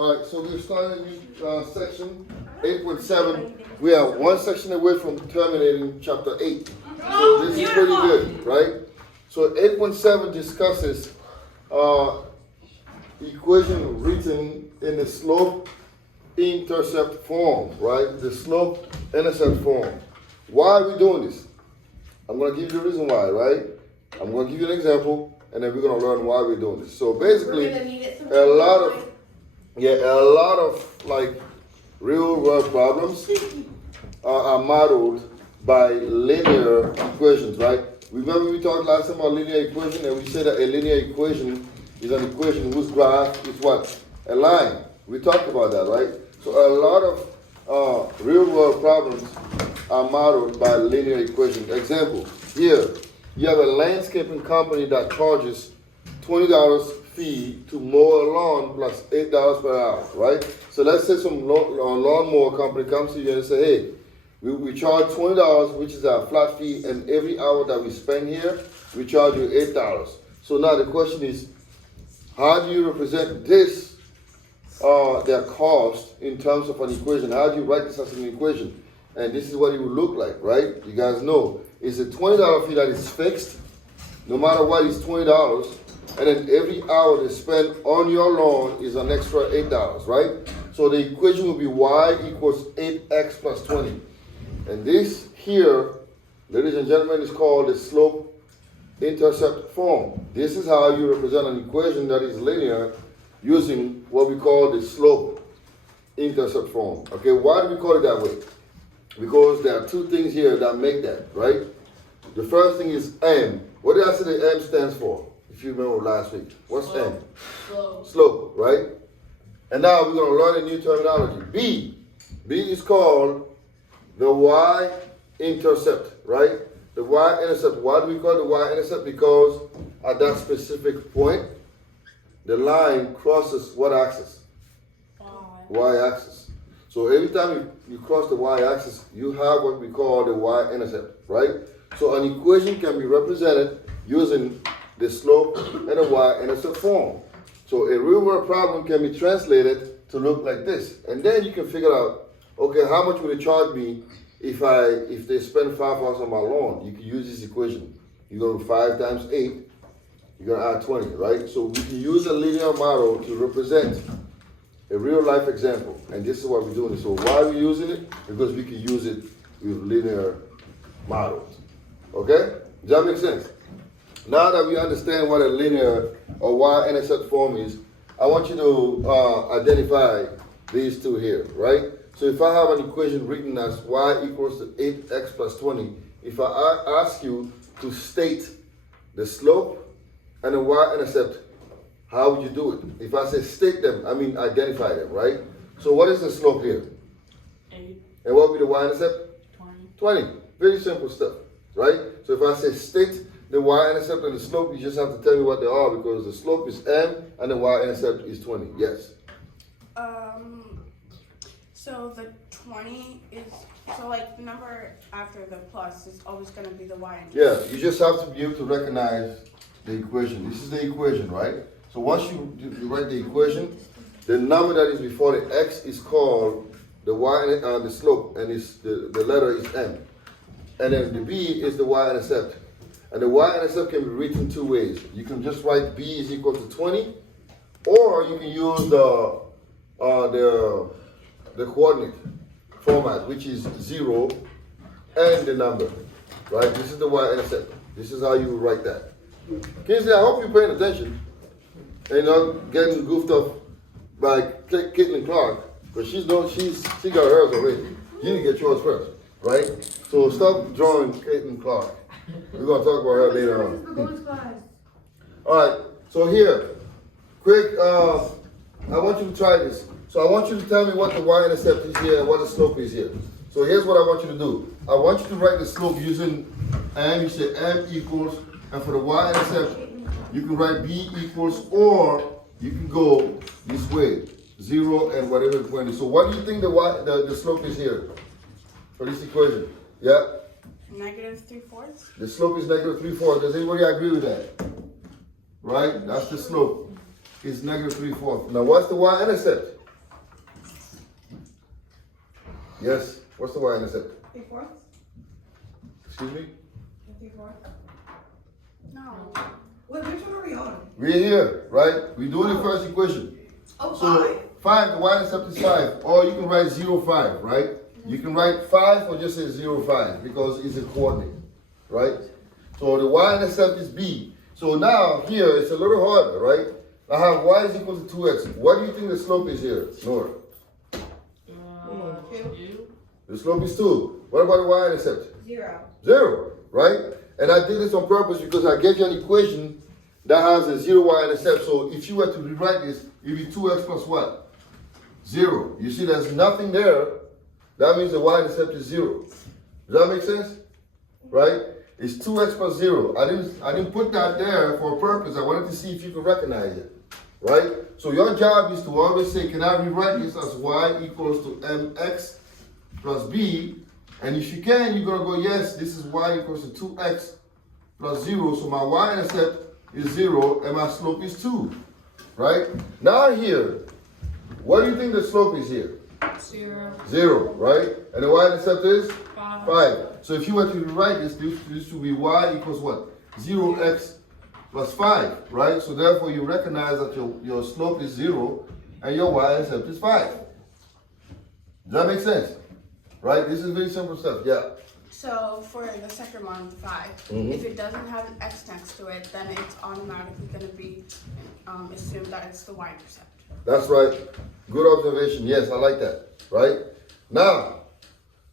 All right, so we're starting a new section 8.7. We are one section away from terminating chapter 8. So this is pretty good, right? So 8.7 discusses equation written in the slope-intercept form, right? The slope-intercept form. Why are we doing this? I'm going to give you the reason why, right? I'm going to give you an example, and then we're going to learn why we're doing this. So basically, a lot of like real world problems are modeled by linear equations, right? Remember we talked last time about linear equation, and we said that a linear equation is an equation whose graph is what? A line. We talked about that, right? So a lot of real world problems are modeled by linear equations. Example, here, you have a landscaping company that charges $20 fee to mow a lawn plus $8 per hour, right? So let's say some lawnmower company comes to you and say, hey, we charge $20, which is our flat fee, and every hour that we spend here, we charge you $8. So now the question is, how do you represent this, their cost, in terms of an equation? How do you write this as an equation? And this is what it would look like, right? You guys know, it's a $20 fee that is fixed. No matter what, it's $20. And then every hour they spend on your lawn is an extra $8, right? So the equation will be y equals 8x plus 20. And this here, ladies and gentlemen, is called the slope-intercept form. This is how you represent an equation that is linear using what we call the slope-intercept form. Okay, why do we call it that way? Because there are two things here that make that, right? The first thing is M. What did I say the M stands for? If you remember last week. What's M? Slope. Slope, right? And now we're going to learn a new terminology. B. B is called the y-intercept, right? The y-intercept. Why do we call it the y-intercept? Because at that specific point, the line crosses what axis? Y-axis. So every time you cross the y-axis, you have what we call the y-intercept, right? So an equation can be represented using the slope and the y-intercept form. So a real world problem can be translated to look like this. And then you can figure out, okay, how much would it charge me if they spend $5 on my lawn? You can use this equation. You go to 5 times 8, you're going to add 20, right? So we can use a linear model to represent a real life example. And this is what we're doing. So why are we using it? Because we can use it with linear models. Okay? Does that make sense? Now that we understand what a linear or y-intercept form is, I want you to identify these two here, right? So if I have an equation written as y equals to 8x plus 20, if I ask you to state the slope and the y-intercept, how would you do it? If I say state them, I mean identify them, right? So what is the slope here? 8. And what would be the y-intercept? 20. 20. Very simple stuff, right? So if I say state the y-intercept and the slope, you just have to tell me what they are, because the slope is m and the y-intercept is 20. Yes? So the 20 is, so like the number after the plus is always going to be the y-intercept. Yeah, you just have to be able to recognize the equation. This is the equation, right? So once you write the equation, the number that is before the x is called the the slope, and the letter is m. And then the b is the y-intercept. And the y-intercept can be written two ways. You can just write b is equal to 20, or you can use the coordinate format, which is 0 and the number, right? This is the y-intercept. This is how you write that. Kinsley, I hope you're paying attention and not getting goofed up by Caitlin Clark, because she got hers already. You need to get yours first, right? So stop drawing Caitlin Clark. We're going to talk about her later on. All right, so here, quick, I want you to try this. So I want you to tell me what the y-intercept is here and what the slope is here. So here's what I want you to do. I want you to write the slope using m. You say m equals, and for the y-intercept, you can write b equals, or you can go this way, 0 and whatever 20. So what do you think the slope is here for this equation? Yeah? -3/4. The slope is -3/4. Does anybody agree with that? Right? That's the slope. It's -3/4. Now what's the y-intercept? Yes. What's the y-intercept? 3/4. Excuse me? 3/4. No. Wait, which one are we on? We're here, right? We're doing the first equation. Oh, So 5, the y-intercept is 5. Or you can write 0, 5, right? You can write 5 or just say 0, 5 because it's a coordinate, right? So the y-intercept is b. So now here it's a little harder, right? I have y is equal to 2x. What do you think the slope is here, Nora? 2. The slope is 2. What about the y-intercept? 0. 0, right? And I did this on purpose because I get you an equation that has a 0 y-intercept. So if you were to rewrite this, it would be 2x plus what? 0. You see there's nothing there. That means the y-intercept is 0. Does that make sense? Right? It's 2x plus 0. I didn't put that there for a purpose. I wanted to see if you could recognize it. Right? So your job is to always say, can I rewrite this as y equals to mx plus b? And if you can, you're going to go, yes, this is y equals to 2x plus 0. So my y-intercept is 0 and my slope is 2. Right? Now here, what do you think the slope is here? 0. 0, right? And the y-intercept is? 5. 5. So if you were to rewrite this, this would be y equals what? 0x plus 5, right? So therefore you recognize that your slope is 0 and your y-intercept is 5. Does that make sense? Right? This is very simple stuff, yeah. So for the second one, 5, if it doesn't have an x next to it, then it's automatically going to be assumed that it's the y-intercept. That's right. Good observation. Yes, I like that. Right? Now,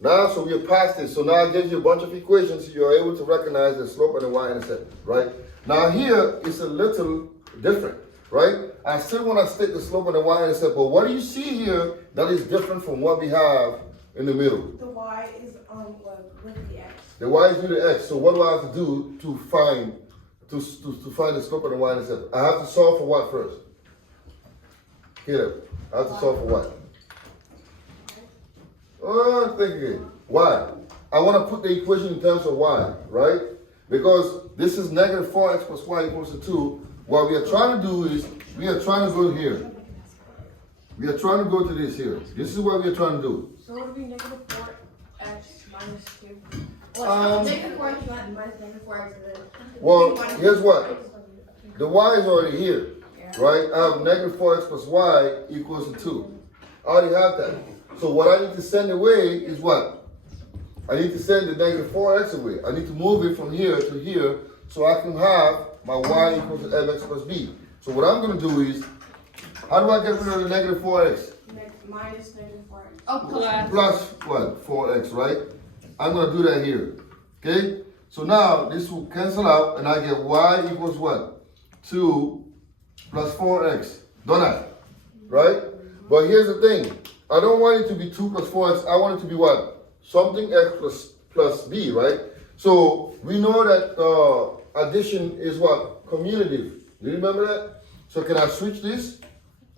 so we're past this. So now it gives you a bunch of equations. So you're able to recognize the slope and the y-intercept. Right? Now here, it's a little different. Right? I still want to state the slope and the y-intercept. But what do you see here that is different from what we have in the middle? The y is with the x. The y is due to x. So what do I have to do to find the slope and the y-intercept? I have to solve for what first? Here, I have to solve for what? Oh, think again. Why? I want to put the equation in terms of y, right? Because this is negative 4x plus y equals to 2. What we are trying to do is, we are trying to go here. We are trying to go to this here. This is what we are trying to do. So it would be negative 4x minus 2. Negative 4x minus negative 4x. Well, here's what. The y is already here, right? I have negative 4x plus y equals to 2. I already have that. So what I need to send away is what? I need to send the negative 4x away. I need to move it from here to here so I can have my y equals to mx plus b. So what I'm going to do is, how do I get rid of the negative 4x? Minus negative 4x. Oh, Plus what? 4x, right? I'm going to do that here. Okay? So now this will cancel out and I get y equals what? 2 plus 4x. Don't I? Right? But here's the thing. I don't want it to be 2 plus 4x. I want it to be what? Something x plus b, right? So we know that addition is what? Commutative. Do you remember that? So can I switch this?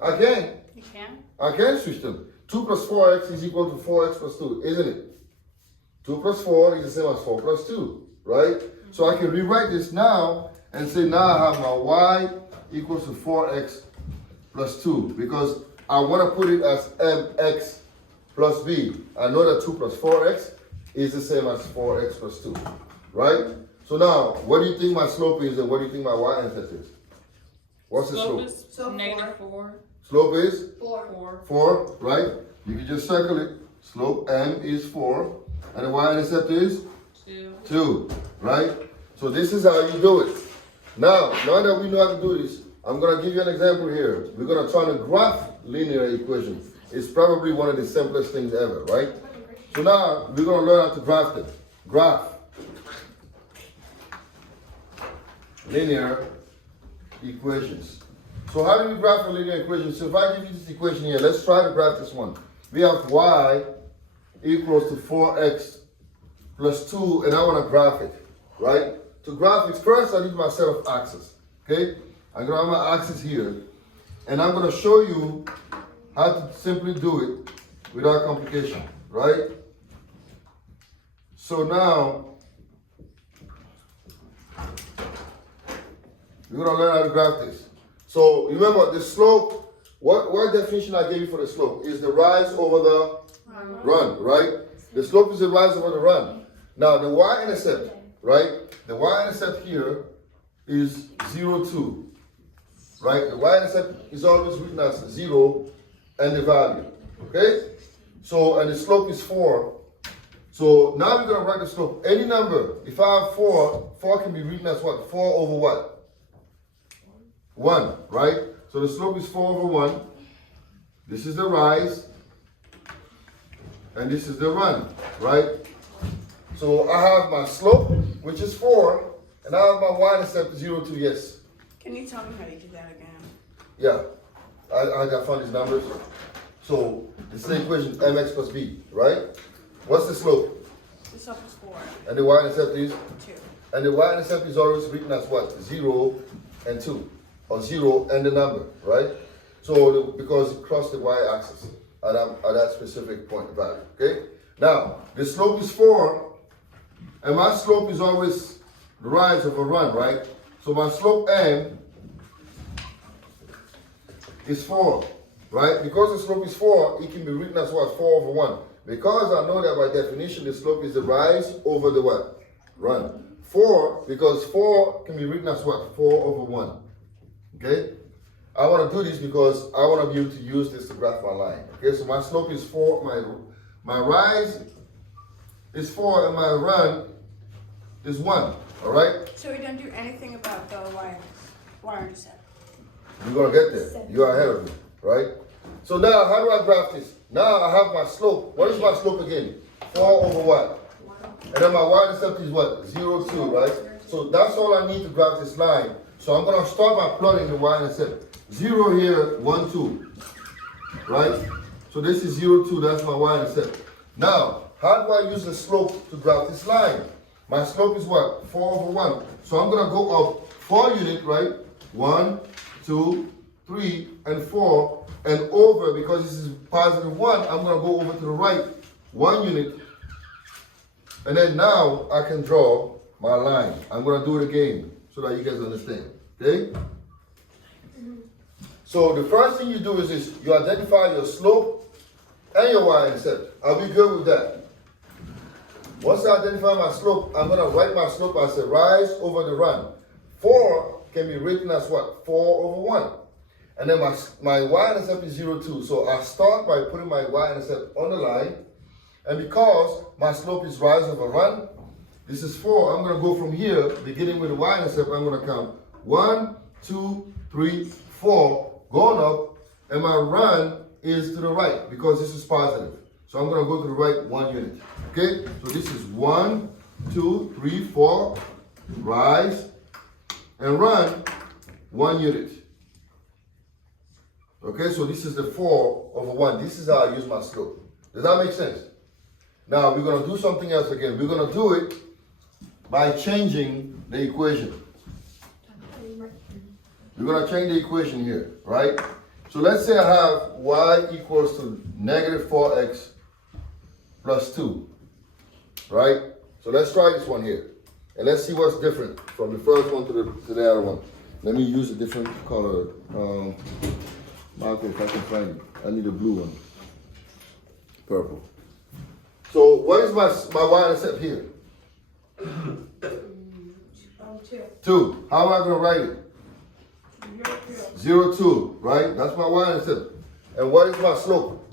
I can. You can? I can switch them. 2 plus 4x is equal to 4x plus 2, isn't it? 2 plus 4 is the same as 4 plus 2, right? So I can rewrite this now and say now I have my y equals to 4x plus 2 because I want to put it as mx plus b. I know that 2 plus 4x is the same as 4x plus 2, right? So now, what do you think my slope is and what do you think my y-intercept is? What's the slope? So negative 4. Slope is? 4. 4, right? You can just circle it. Slope m is 4. And the y-intercept is? 2, right? So this is how you do it. Now that we know how to do this, I'm going to give you an example here. We're going to try to graph linear equations. It's probably one of the simplest things ever, right? So now we're going to learn how to graph it. Graph linear equations. So how do we graph a linear equation? So if I give you this equation here, let's try to graph this one. We have y equals to 4x plus 2, and I want to graph it, right? To graph it, first I need my set of axes, okay? I'm going to have my axis here, and I'm going to show you how to simply do it without complication, right? So now, we're going to learn how to graph this. So remember, the slope what definition I gave you for the slope is the rise over the run, right? The slope is the rise over the run. Now the y-intercept, right? The y-intercept here is 0, 2, right? The y-intercept is always written as 0 and the value, okay? So, and the slope is 4. So now we're gonna write the slope. Any number, if I have 4, 4 can be written as what? 4 over what? 1, right? So the slope is 4 over 1. This is the rise. And this is the run, right? So I have my slope, which is 4, and I have my y-intercept 0, 2, yes. Can you tell me how you did that again? Yeah, I got found these numbers. So this is the equation mx plus b, right? What's the slope? The slope is 4. And the y-intercept is? 2. And the y-intercept is always written as what? 0 and 2, or 0 and the number, right? So because it crossed the y-axis at that specific point value, okay? Now, the slope is 4, and my slope is always the rise of a run, right? So my slope m is 4, right? Because the slope is 4, it can be written as what? 4 over 1. Because I know that by definition, the slope is the rise over the what? Run. 4, because 4 can be written as what? 4 over 1, okay? I want to do this because I want to be able to use this to graph my line. Okay, so my slope is 4, my rise is 4, and my run is 1. All right? So we don't do anything about the y-intercept. You're going to get there. You are ahead of me, right? So now, how do I graph this? Now I have my slope. What is my slope again? 4 over what? And then my y-intercept is what? 0, 2, right? So that's all I need to graph this line. So I'm going to start by plotting the y-intercept. 0 here, 1, 2, right? So this is 0, 2, that's my y-intercept. Now, how do I use the slope to graph this line? My slope is what? 4 over 1. So I'm going to go up 4 units, right? 1, 2, 3, and 4. And over, because this is positive 1, I'm going to go over to the right 1 unit. And then now I can draw my line. I'm going to do it again so that you guys understand, okay? So the first thing you do is this, you identify your slope and your y-intercept. Are we good with that? Once I identify my slope, I'm going to write my slope as a rise over the run. 4 can be written as what? 4 over 1. And then my y-intercept is 0, 2. So I start by putting my y-intercept on the line. And because my slope is rise over run, this is 4. I'm going to go from here, beginning with the y-intercept, I'm going to count 1, 2, 3, 4. Going up, and my run is to the right because this is positive. So I'm going to go to the right 1 unit. Okay? So this is 1, 2, 3, 4, rise, and run 1 unit. Okay? So this is the 4 over 1. This is how I use my slope. Does that make sense? Now we're going to do something else again. We're going to do it by changing the equation. We're going to change the equation here, right? So let's say I have y equals to negative 4x plus 2, right? So let's try this one here. And let's see what's different from the first one to the other one. Let me use a different color. Marco, if I can find it. I need a blue one. Purple. So what is my y-intercept here? 2. 2. How am I going to write it? 0, 2, right? That's my y-intercept. And what is my slope?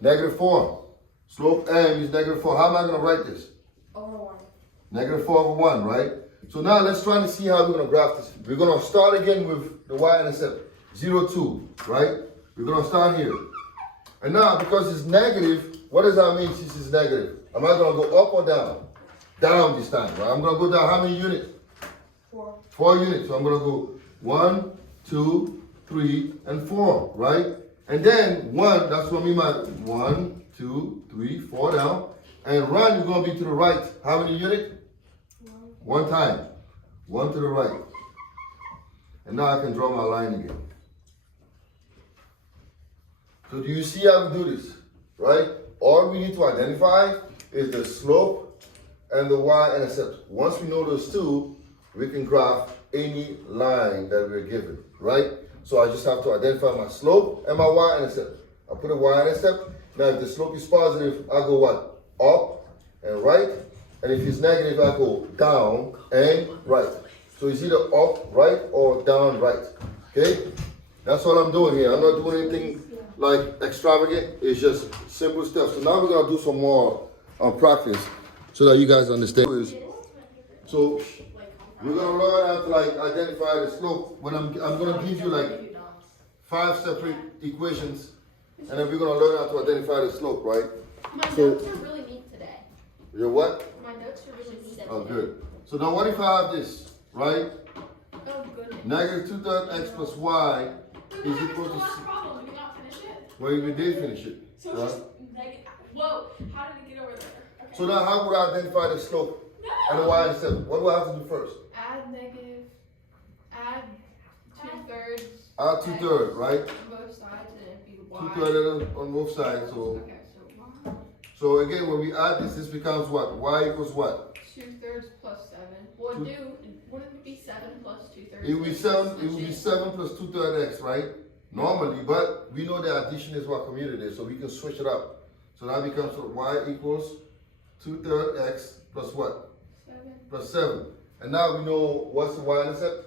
Negative 4. Slope m is negative 4. How am I going to write this? Over 1. Negative 4 over 1, right? So now let's try to see how we're going to graph this. We're going to start again with the y-intercept. 0, 2, right? We're going to start here. And now, because it's negative, what does that mean since it's negative? Am I going to go up or down? Down this time, right? I'm going to go down how many units? 4. 4 units. So I'm going to go 1, 2, 3, and 4, right? And then 1, that's going to be my 1, 2, 3, 4 down. And run is going to be to the right. How many units? 1 time. 1 to the right. And now I can draw my line again. So do you see how we do this, right? All we need to identify is the slope and the y-intercept. Once we know those two, we can graph any line that we're given, right? So I just have to identify my slope and my y-intercept. I put a y-intercept. Now if the slope is positive, I go what? Up and right. And if it's negative, I go down and right. So it's either up, right, or down, right. Okay? That's what I'm doing here. I'm not doing anything like extravagant. It's just simple steps. So now we're gonna do some more practice so that you guys understand. So we're gonna learn how to like identify the slope. When I'm gonna give you like 5 separate equations, and then we're gonna learn how to identify the slope, right? My notes are really neat today. Your what? My notes are really neat. Oh, good. So now what if I have this, right? Oh, goodness. Negative 2/3 x plus y is equal to. problem. Did we not finish it? Well, we did finish it. So Right? it's just negative. Whoa, how did it get over there? Okay. So now how would I identify the slope and the y-intercept? What do I have to do first? Add 2/3. Add 2/3, right? On both sides and it'd be y. 2/3 on both sides. So Okay, so y. so again, when we add this becomes what? Y equals what? 2/3 plus 7. Well, wouldn't it be 7 plus 2/3? It will be 7. It will be 7 plus 2/3 x, right? Normally, but we know that addition is what commutative is, so we can switch it up. So that becomes what? Y equals 2/3 x plus what? 7. Plus 7. And now we know what's the y-intercept.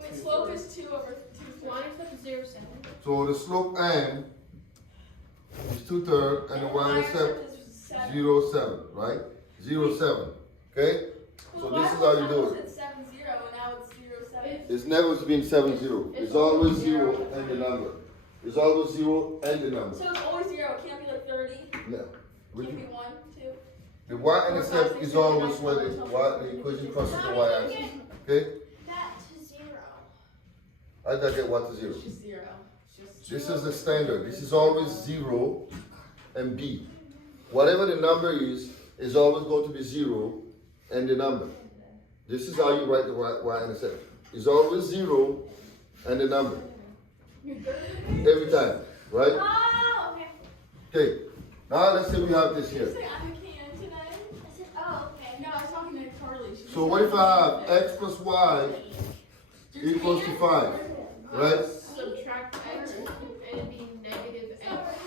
Wait, slope is 2 over 2. Y is 0, 7. So the slope m is 2/3 and the y-intercept is 7. 0, 7, right? 0, 7. Okay? So this is how you do it. It's 7, 0, and now it's 0, 7. It's never been 7, 0. It's always 0 and the number. It's always 0 and the number. So it's always 0. It can't be like 30. No. It can't be 1, 2. The y-intercept is always where the equation crosses the y-axis. Okay? That to 0. How did I get 1 to 0? It's just 0. It's just This is the standard. This is always 0 and b. Whatever the number is always going to be 0 and the number. This is how you write the y-intercept. It's always 0 and the number. Every time, right? Oh, okay. Okay. Now let's say we have this Did here. you say I'm a can today? I said, oh, okay. No, I was talking to Carly. She So was what if like, I have x plus y equals to 5, right? Subtract x and it'd be negative x.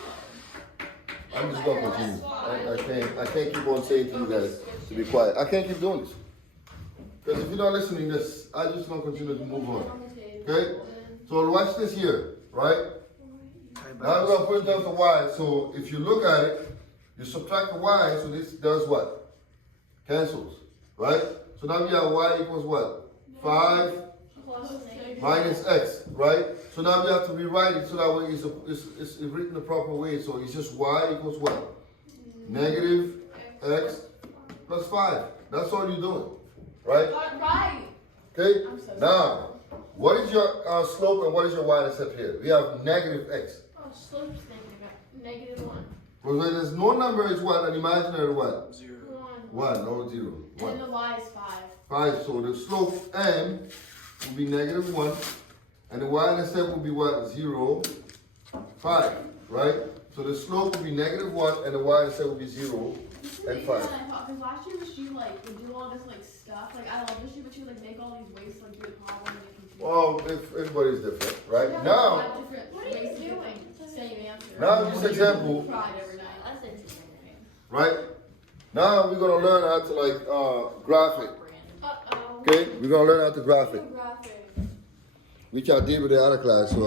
I'm just gonna continue. I can't keep on saying to you guys to be quiet. I can't keep doing this. Because if you're not listening, I just gonna continue to move on. Okay? So watch this here, right? Now we're gonna put it down to y. So if you look at it, you subtract the y, so this does what? Cancels, right? So now we have y equals what? 5 Plus negative. minus x, right? So now we have to rewrite it so that way it's written the proper way. So it's just y equals what? Negative x plus 5. That's all you're doing, right? Right. Okay? I'm so Now, what is your slope and what is your y-intercept here? We have negative x. Oh, slope's negative 1. But when there's no number, it's what? An imaginary what? 1. 1, no 0. And 1. the y is 5. 5. So the slope m will be negative 1. And the y-intercept will be what? 0, 5. Right? So the slope will be negative 1 and the y-intercept will be 0 and 5. Because last year she like would do all this like stuff. Like I love this year, but she would like make all these ways to like do a problem and make confused. Well, if everybody's different, right? Yeah, Now, have different What are you ways to do doing? the same answer. Now, this example- Cried every night. right? Now we're gonna learn how to like graph it. Uh-oh. Okay? We're gonna learn how to graph it. Graphic. Which I did with the other class. So